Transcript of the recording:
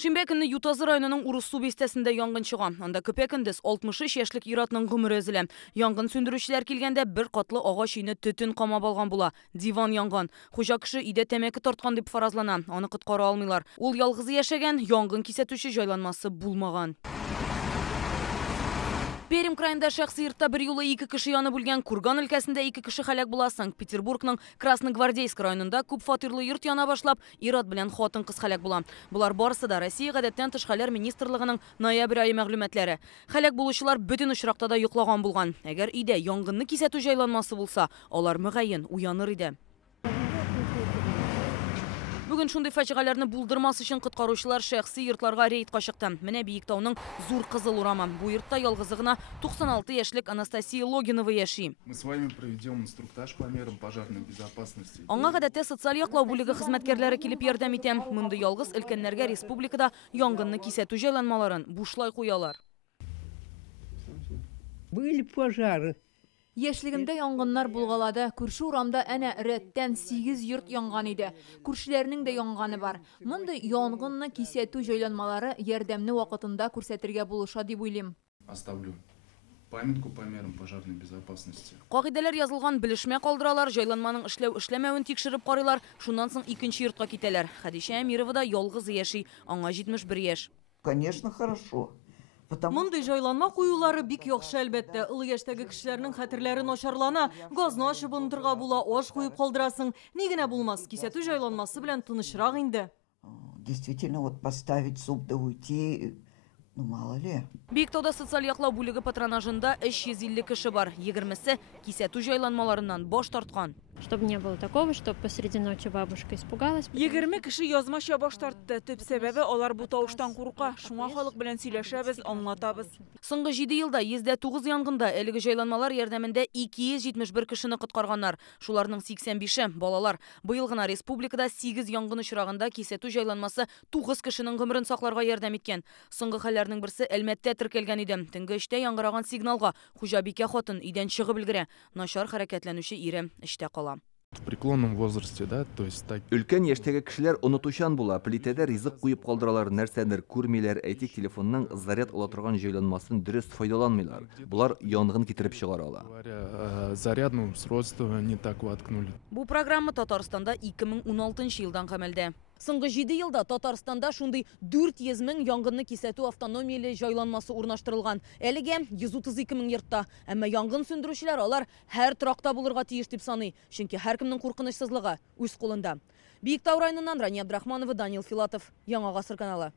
Шимбе күнні Ютазы районының Урус су бестесінде янгын чыган. Анда көпекіндіз 63 яшьлек иратның гомере өзеле. Янгын сөндірушілер келгенде бір катлы агач үйне төтен камап алган була. Диван янган. Хуҗа кеше иде тәмәке тарткан дип фаразлана. Аны коткара алмыйлар. Ул ялгызы яшәгән, янгын кисәтүче җайланмасы булмаган. Пермь крайында шәхси йортта бір юлы 2 кеше янып үлгән, Курган өлкәсендә 2 кеше һәлак була. Санкт-Петербургның Красногвардейск районында күп фатирлы йорт яна башлап, ират белән хатын кыз һәлак була. Булар барысы да Россия гадәттән тыш хәлләр министрлыгының ноябрь айы мәгълүматлары. Һәлак булучылар бөтен очракта да йоклаган булган. Әгәр өйдә янгынны кисәтү җайланмасы булса, алар мөгаен уяныр иде. Бүген шундый фаҗигаләрне булдырмас өчен коткаручылар шәхси йортларга рейдка чыкты. Менә Биектауның Зур Кызыл урамы. Бу йортта ялгызы гына 96 яшьлек Анастасия Логинова яши. Мы с вами проведем инструктаж по мерам пожарной безопасности. Аңа гадәттә социаль яклау бүлеге хезмәткәрләре килеп ярдәм итә. Мондый ялгыз өлкәннәргә республикада янгынны кисәтү җайланмаларын бушлай куялар. Были пожары. Яшьлегемдә янгыннар булгалады. Күрше урамда әнә рәттән 8 йорт янган иде. Күршеләрнең дә янганы бар. Мондый янгынны кисәтү җайланмалары ярдәмне вакытында күрсәтергә булыша дип уйлыйм. Оставлю памятку по мерам пожарной безопасности. Кагыйдәләр язылган белешмә калдыралар, җайланманың эшләү-эшләмәвен тикшереп карыйлар. Шуннан соң икенче йортка китәләр. Хәдичә Әмирова да ялгыз яши. Аңа 71 яшь. Конечно, хорошо. Мондый җайланма куюлары бик яхшы әлбәттә. Олы яшьтәге кешеләрнең хәтерләре начарлана, газны ачып онытырга була, аш куеп калдырасың. Ни генә булмас, кисәтү җайланмасы белән тынычрак инде. Действительно, вот поставить суп да уйти, ну мало ли. Биектауда социаль яклау бүлеге патронажында 350 кеше бар. 20се кисәтү җайланмаларыннан баш тарткан. Чтобы не было такого, что посреди ночи бабушка испугалась. 20 кеше язмача баш тартты. Төп сәбәбе алар бу тавыштан курка. Шуңа халык белән сөйләшәбез, аңлатабыз. Соңгы 7 елда 109 янгында әлеге җайланмалар ярдәмендә 271 кешене коткарганнар. Шуларның 85-е балалар. Быел гына республикада 8 янгын очрагында кисәтү җайланмасы 9 кешенең гомерен сакларга ярдәм иткән. Соңгы хәлләрнең берсе Әлмәттә теркәлгән иде. Төнге 3тә яңгыраган сигналга хуҗабикә хатын өйдән чыгып өлгерә. Начар хәрәкәтләнүче ире эштә кала. В преклонном возрасте, да, то есть так. Өлкән яшьтәге кешеләр онытучан була, плитәдә ризык куеп калдыралар, нәрсәдер күрмиләр, әйтик телефонның заряд ала торган җайланмасын дөрес файдаланмыйлар. Булар янгын китереп чыгара. Зарядное устройство не так воткнули. Бу программа Татарстанда 2016 елдан гамәлдә. Соңгы 7 елда Татарстанда шундый 400 мең янгынны кисәтү автономияле җайланмасы урнаштырылган. Әлегә 132 мең йортта. Әмма янгын сөндерүчеләр алар һәр тракта булырга тиеш дип саный. Чөнки һәркемнең куркынычсызлыгы үз кулында. Биектау районыннан Рания Абдрахманова, Данил Филатов, Яңа Гасыр каналы.